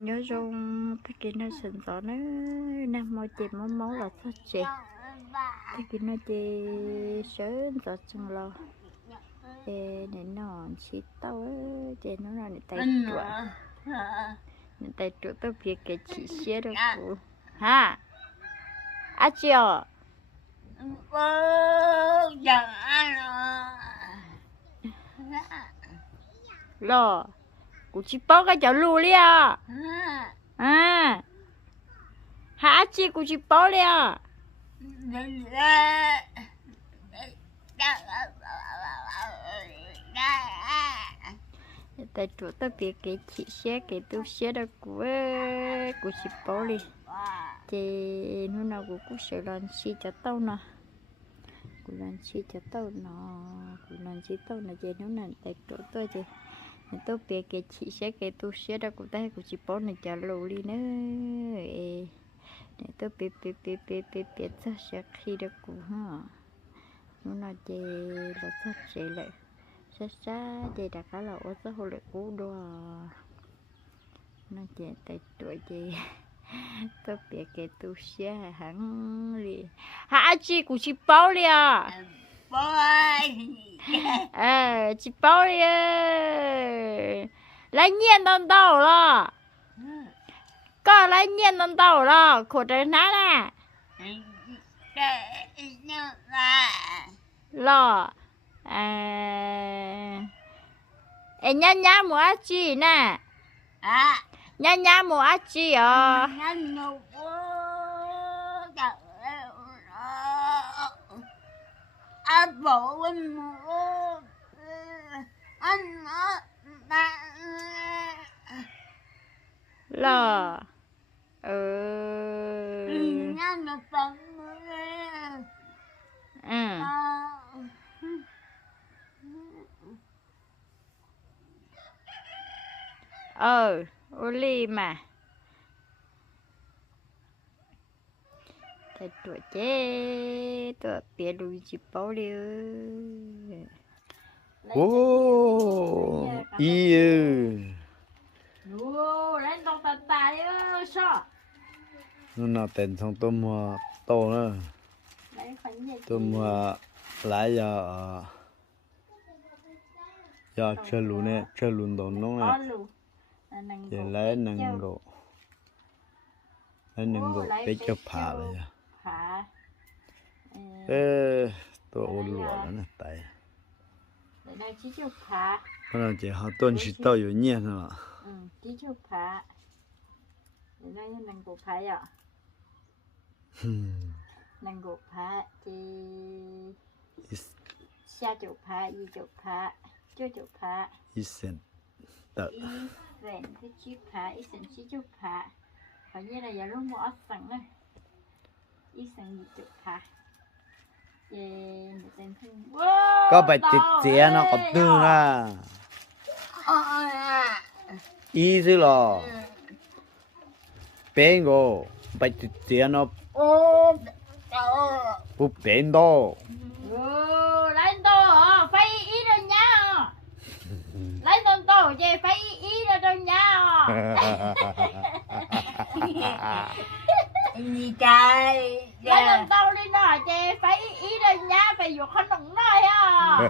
nhớ rong tất kỳ nó sần gió nó nằm mò chè mò máu là sao chè tất kỳ nó chè sớm gió chừng lo. Chè này nó chỉ tao ấy chè nó là này tay chuột này tay chuột tao biết cái chỉ xe đâu cô. Ha. À chiều lo cô chỉ bao cái chảo lù li à. À. Hả chị cô chỉ bao li à. Tay chuột tao biết cái chỉ xe cái tu xe cô ấy cô chỉ bao li chè nó nào cô cũng sẽ làm xí cho tao nè. Cô làm xí cho tao nè cô làm xí tao nè chè nó nè tay chuột tôi chè tốt tôi biết cái chị sẽ cái tu sẽ đâu cũng tay của chị bỏ này trả lù đi nữa. Ê, này tôi biết biết biết biết biết biết sao sẽ khi được cụ ha nó nói chê là sao sẽ lại xa xa chê đã cả là ô xã hồi lại cũ đó nó chê tại tuổi chê. Tôi biết cái tu sẽ hẳn đi hả chị của chị bảo liền à à chị bảo đi ơi来念叨到了，过来念叨到了，可着哪呢？了，呃，哎，伢伢木阿姐呢？伢伢木阿姐哦 ăn bổ quân mũ ăn nó bạn là ừ. Ăn được tận ừ. Ờ. ờ Uli mà. Thật tuổi chết chế, tuổi bia đuôi chị bảo liu. Ồ, y ư. Ồ, lên tông tà đi ơ, sao? Nó nào tên xong tôi mua tô nữa. Tôi mua lại giờ giờ chơi lùn nè, chơi lùn đồ nóng nè. Giờ lấy bé nâng gỗ. Lấy nâng gỗ bé cho phá rồi. giờ. Phá. Ờ, Ê, tôi ôn lụa đó nè, tại. để đây chỉ cho phá. Nó là chỉ họ tuần chỉ taoอยู่เนี่ยนะ Ừ, chỉ cho phá. Để đây nâng gỗ phá ạ. Hmm. Nâng gỗ phá thì Is xa chỗ phá, y chỗ phá, chỗ chỗ phá. isen. Tờ. Y vẹn cái chữ phá, y sẵn chỉ chỗ phá. Phải như là giờ lúc mua ớt sẵn này. Y sẵn y chỗ phá. Về một tên thân. Wow, ก็ไปติดเจียเนาะก็ดื้อนะอีสิหรอเป็นก็ไปติดเจียเนาะปุ๊บเป็นโตไล่โตไฟอีโดนยาไล่โโตเจไฟอีโดนยา gì trời nói lên tao đi nọ che phải ý đây nhá phải dục không đồng nói à.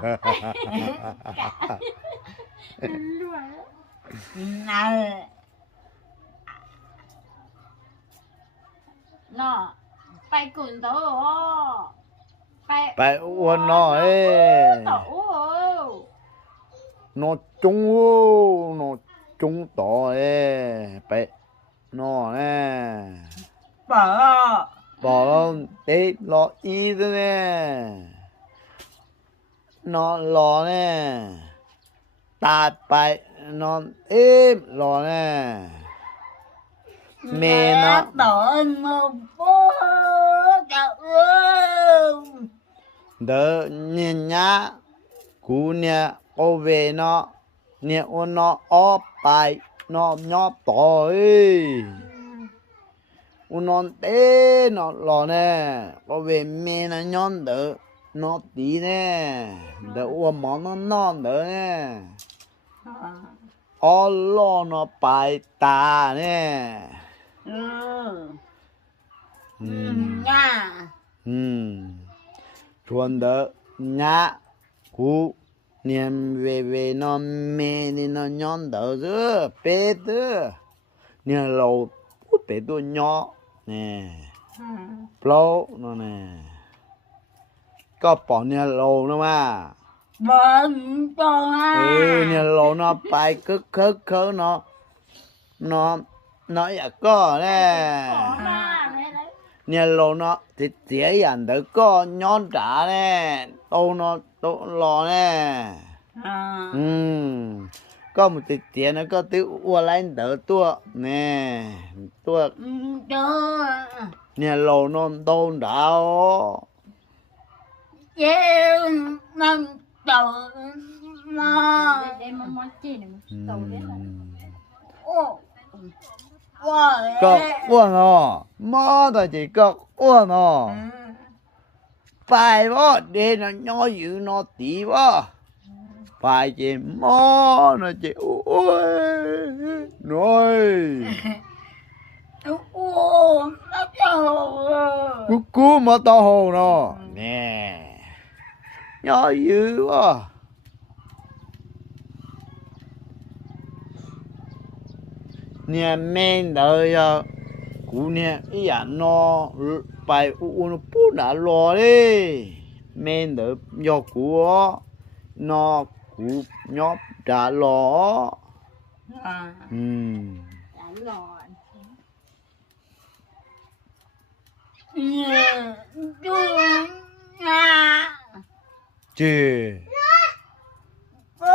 Nào. Nọ phải cuốn tao phải phải uốn nọ ấy nó trúng nó trúng tỏ ấy phải nó nè bỏ bỏ bé lọ y thế nè. Nó lọ nè. Tạt bài nó êm lọ nè. Mẹ nó đợi một phố cậu ơi đỡ nhìn nhá. Cú nè ô về nó. Nè ô nó ó bài nó nhỏ tỏi unon ah. mm. mm, te nó lò nè có về mẹ nó nhon đỡ nó tí nè đỡ uống món nó non đỡ nè ó lo nó bài ta nè ừ ừ nha ừ chuẩn đỡ nha cú niệm về về nó mẹ thì nó nhon đỡ chứ bé chứ nhà lầu bé tôi nhỏ nè. Lâu nó nè. Có bỏ nè lâu nữa mà. Bận cho ừ nè lâu nó bài cứ khớ khớ nó. Nó nó dạ có nè. Nè lâu nó thì tía dàn đỡ có nhon trả nè. Đâu nó đâu lò nè. À. Ừ có một tí tía nó có tí ua lên đỡ tua. Nè tua. Cho nè lâu nó đâu đảo yêu năm đầu mà wow có ua nó mò thôi chỉ có ua nó phải bó để nó nhỏ dữ nó tí bó phải chỉ mò nó chỉ ui rồi ô nó cho cú cú mà to hồ nó. Nè. Nhỏ dữ quá. Nè men đời à cú nè ý à nó bài u nó bù nà lò đi. Men đời nhỏ cú nó cú nhỏ đã lò à chú nha chứ ô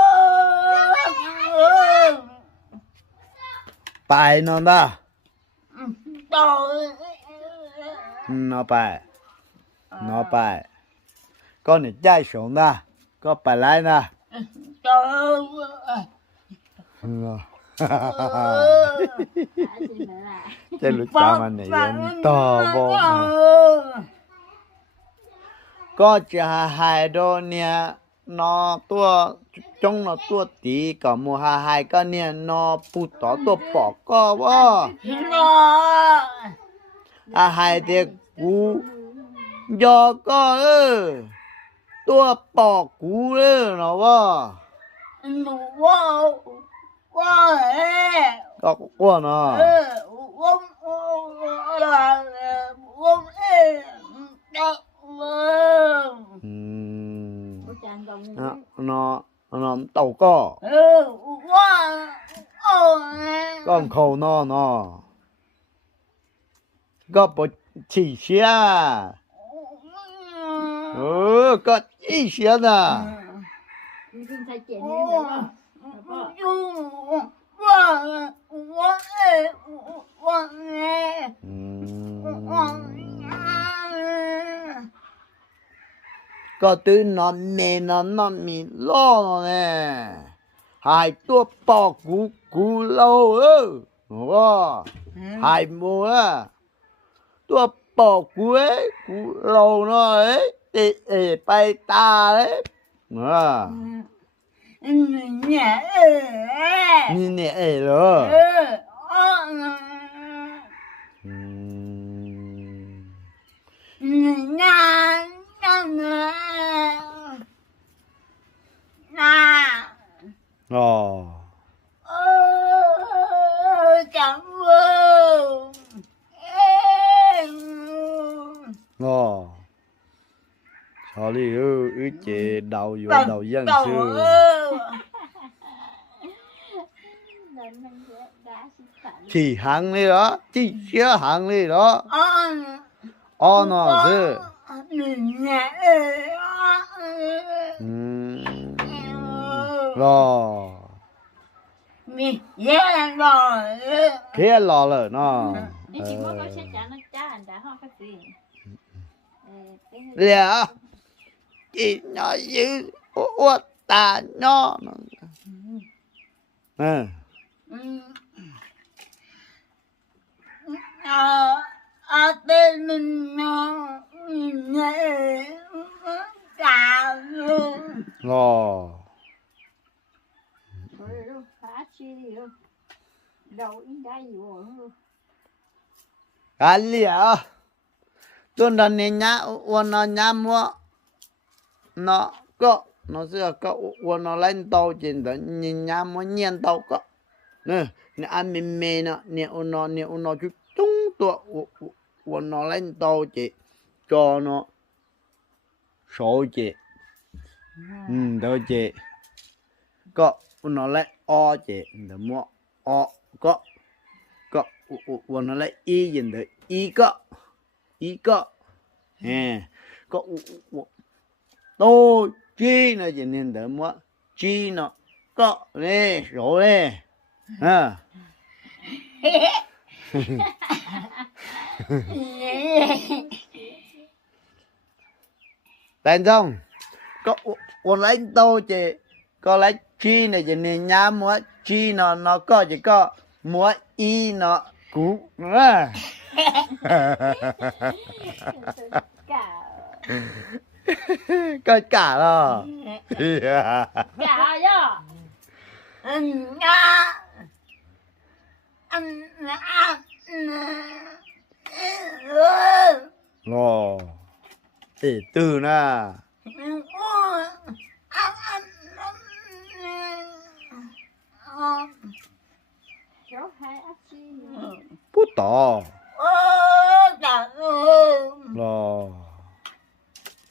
bài nó đó nó bài. Nó bài. Con này chạy xuống đó có bài lại nè nữa là Cái lúc cha mà này em to vô có chả hai đô nè nó tua trong nó tua tí có một hai hai cái nè nó bút tỏ tua bỏ có quá à hai thì cú do có ตัวปอกกูเลยเหรอวะหนูว่าว่าเอ๊ะตอกกวนอะเออว่มอะไรว่าเอ๊ะตอกวมอืมนะนอนอเต่าก็เออว่าโอ้ก้อนเขานอนอก็ปวดฉี่เชียเออ có bộ chỉ xe ừ có chỉ xe nè nhưng thay chuyện như thế nào vâng vâng ê vâng ê có thứ nó mẹ nó nó mì lo nè hai tua bỏ cú cú lâu ơ wow hai mùa á tua bỏ cú ấy cú lâu nó ấy để để bay ta đấy. À nhẹ ấy rồi. Ừ Ừm. nha nha nha. Ồ, ơ cảm ơn em. Ồ. Sao đi ư, ư chế đầu vô đầu dân sư. Chỉ hàng đi đó, chỉ xía hàng đi đó. Ồ nó sư. Rồi. Kia lò lờ nó. nếu chỉ muốn có sẽ trả nó trả anh đã ho cái gì Ờ, cái Lẹ. Chỉ nhỏ dữ. Ủa ta nhỏ. Ừ. à à tên mình nó nhẹ cả luôn chi à lìa tôi đã nên nhá uốn nó nhá mua nó, có, nó sẽ có uốn nó lên tàu trên đó, nhìn nhà mua nhiên tàu có. Nè nè, ăn mì mì nó nè uốn nó, nè uốn nó chú chúng tôi uốn nó lên tàu chị, cho nó số chị. Ừ đó chị. Có uốn nó lại o chị, để mua o, có. Có uốn nó lại y gì đấy y có y có. Nè có tôi chi nó chỉ nên đỡ mua, chi nó có nè rồi nè à tên không? Có uốn lấy tôi chị có lấy chi này chỉ nên nhá mua, chi nó nó có chỉ có mua, y nó cú nữa có cả rồi cả đó anh nha anh nha Ồ, để từ nè. cháu hai ác chi Bút tỏ. ôi trời ơi Lò. Lìa à. Nó là nè. Nó nè. bên đó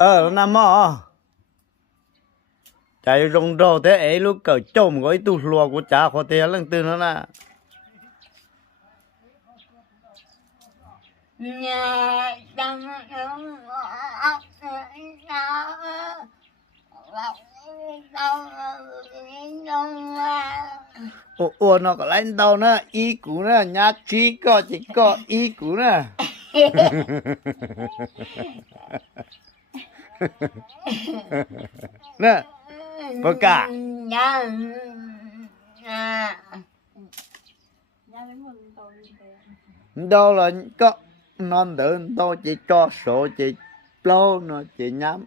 Ờ, nằm mò. Chạy rong rô thế ấy lúc cởi trộm gói tu lùa của cha khó thế lần từ nó nè. nhà trong Ủa, ủa nó có lên đâu nữa, ý cũ nữa, nhá chỉ có chỉ có ý cũ nữa. nè, có cả. đâu là có non tử đâu chỉ có số chỉ lâu nó chỉ nhắm.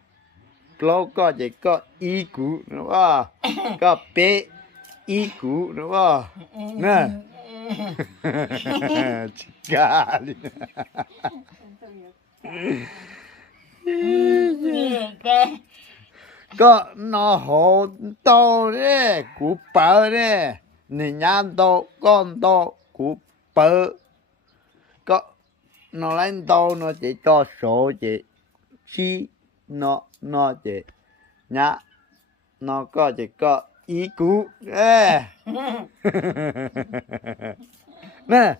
Lâu có chỉ có ý cũ đúng không? Có bé ý cũ đúng không? Nè. Chỉ đi có nó hồ to đấy cụ bờ đấy nè nhan to con to cụ bờ có nó lên to nó chỉ cho số chỉ chi, nó nó chỉ nhá. Nó có chỉ có ý cú nè nè,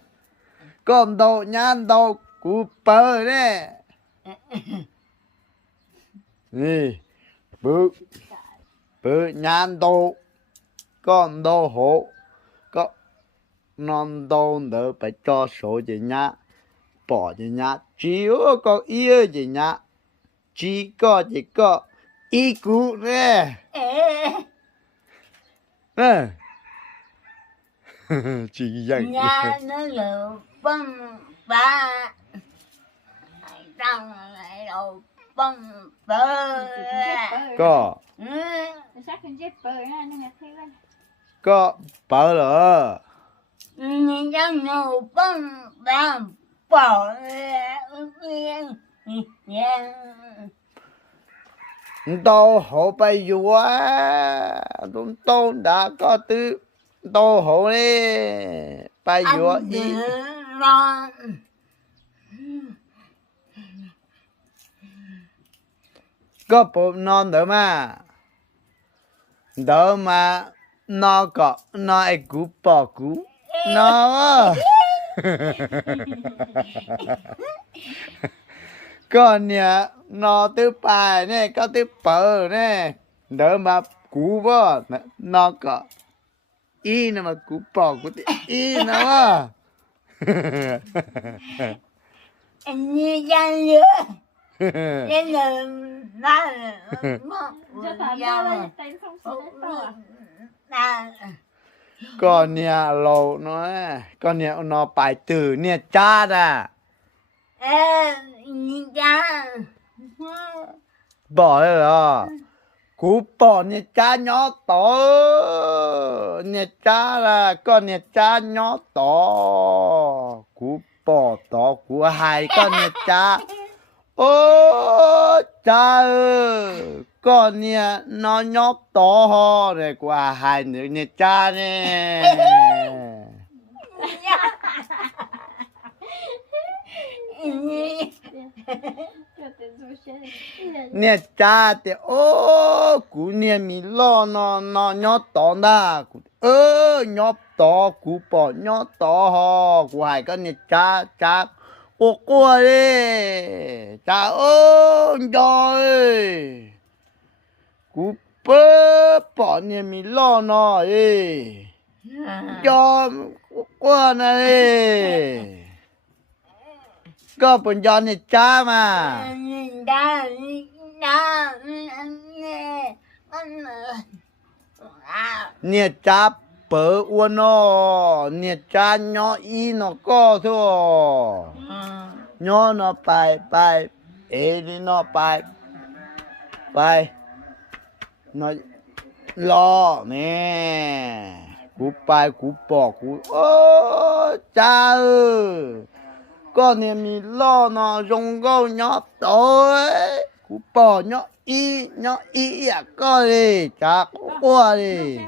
con to nhan to cụ bờ đấy nè bự. Bự nhàn đồ con đồ hộ. Có non đồ đỡ phải cho số gì nhá? Bỏ gì nhá? Chỉ có ý gì nhá? Chỉ có chỉ có ý cũ nè. Nè. Chỉ vậy nhà nó lừa phân ba trong lại đầu phân bơ. Có. Ừ. có bảo rồi nhìn trong đầu phân ba bỏ hộ bay vua đúng tôn đã có tư tô hộ đi. Bay anh ý có bộ non đỡ mà. Đỡ mà nó có nó ai cú bỏ cú nó con nhà nó tư bài nè, có tư bờ nè. Đỡ mà cú bỏ nó có y nè mà cú bỏ cú thì y nó anh như gian nữa nên là na cho thả ra đây tay không xí đấy to à na con nhà lâu nó con nhà nó bài từ nhà cha à ê như ra bỏ rồi à cú bỏ nhà cha nhỏ to nhà cha là con nhà cha nhỏ to cú bỏ to cú hai con nhà cha ô cha ơi con nè nó nhóc to ho rồi cú hai nữa nhà cha nè. Nè cha thì ô cú nè mi lo nó nó nhóc to đa, cú ơ nhóc to cú bỏ nhóc to ho cú hai con nè cha cha ô cô đi cha ơ trời cú bơ bỏ nè mi lo nó ê cho cô này có bọn gió nè cha mà ra ra bớ uốn nó nè cha nhỏ y nó có thôi nhỏ nó bài bài ê đi nó bài bài. Nó lo nè. Cú bài cú bỏ cú ô cha ơi con nè mi lo nó rong gâu nhỏ tối. Cú bỏ nhỏ y nhỏ y à có đi. Cha qua đi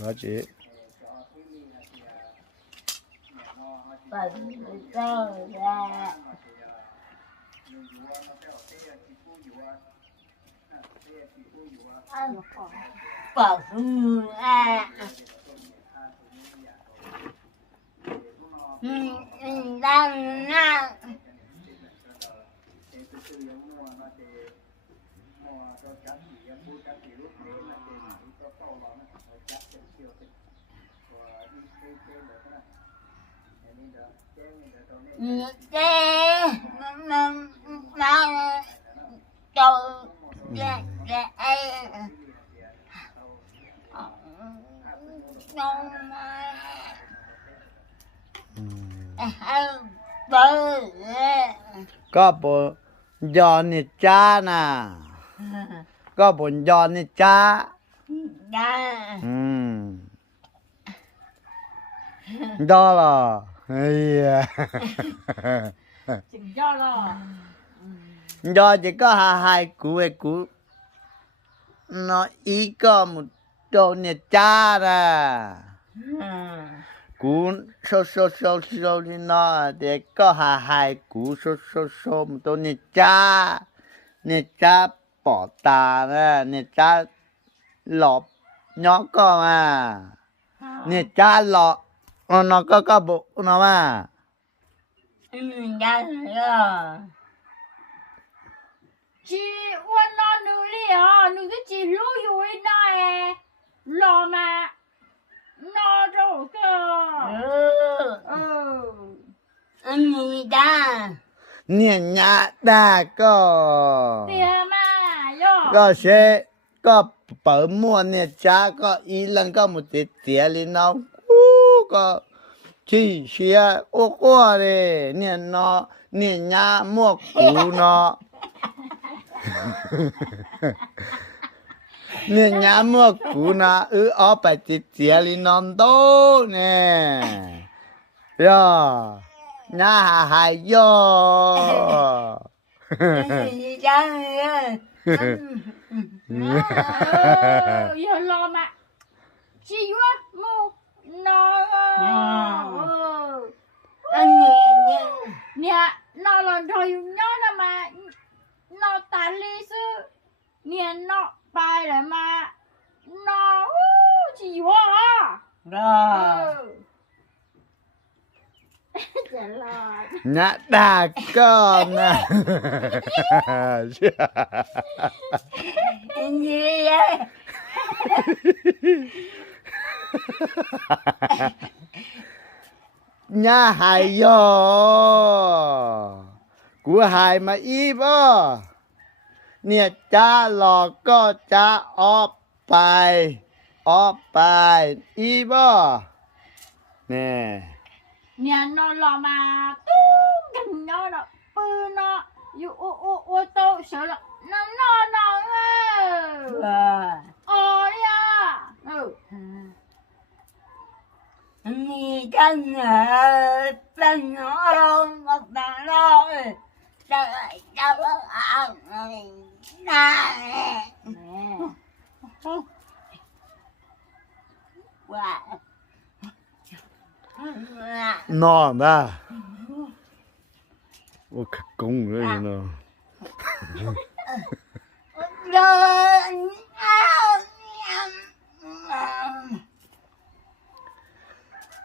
nó chị bỏ phương à đang Gõ Để không bỏ lỡ những video hấp dẫn ก็บนยอนนี่จ้าน่ะก็บนยอนนี่จ้า dạ อืมดอล่ะเฮ้ย chừng do lo. Do chỉ có hai hai cụ, ấy cú. Nó ý có một đồ nhà cha ra. Cụ số số số số thì nó để có hai hai cú số số số một đồ nhà cha. Nhà cha bỏ ta ra nhà cha lọp nhỏ con à. Nhà cha lọp nó có có bộ nó mà chị ôn nó nuôi li à nữ cái chị lú yêu nó à lo mà nó đâu cơ anh nhị da, nhị nhã da cơ tiền mà lo cơ sẽ có bở mua nhị cha có ít lần có một tí tiền lên không ก็ชี้เชียโอ้ก็เลยเนี่ยเนาะเนี่ยญามั่วกูเนาะเนี่ยญามั่วกูนะเออเอาไปติดเสียลยน้องโตเนี่ยย่อญาหาหายย่อ người ta ờ yo lo mà chị uốn mu nó ừ. Anh người nè nó là rồi nhớ nó mà. Nó tàn lý sư. Nè nó bài rồi mà. Nó chỉ hoa à ย่าหายยอกูหายมาอีบอเนี่ยจ้าหลอกก็จ้าออกไป ออกไป อีบอเนี่ยเนี่ยนอนรอมาตุ้งกันนอนะปืนเนาะอยู่อุอู่โตเสือละนอนนอนนอนเอออ๋อเนี่ยเออ chân chân nó đâu mặc đà đâu trời đâu ông này nó đó ô công rồi nó.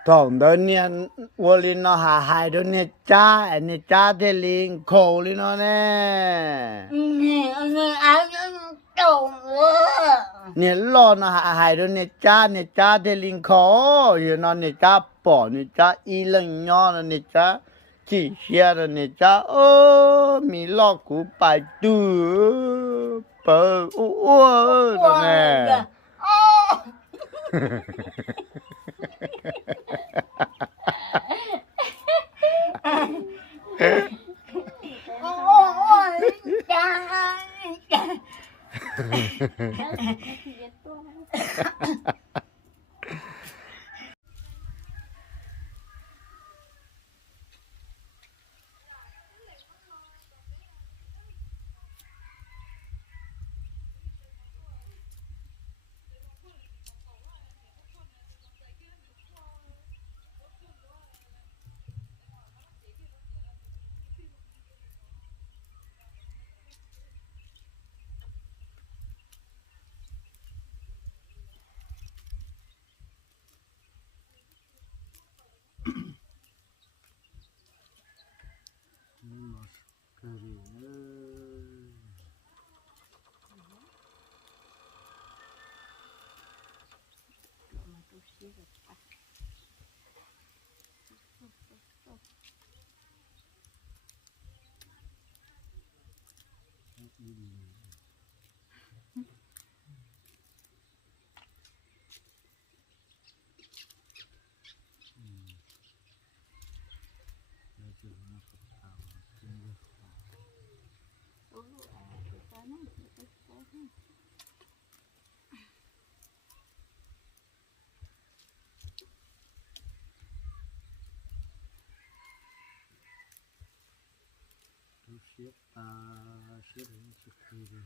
Thằng đó nè vô lên nó hà hài đó nè cha nè cha thế liền khổ lên nó nè นี่นี่เอาตรงว่า nè lo nó hà hài đó nè cha nè cha thế liền khổ rồi nó nè cha bỏ nè cha y lần nhỏ nó nè cha chỉ xe nó nè cha ơ mi lo cú bài tu bờ u u đó nè โอ้ยตาย 接着爬。走。嗯 xếp ta xếp đến xếp khi rồi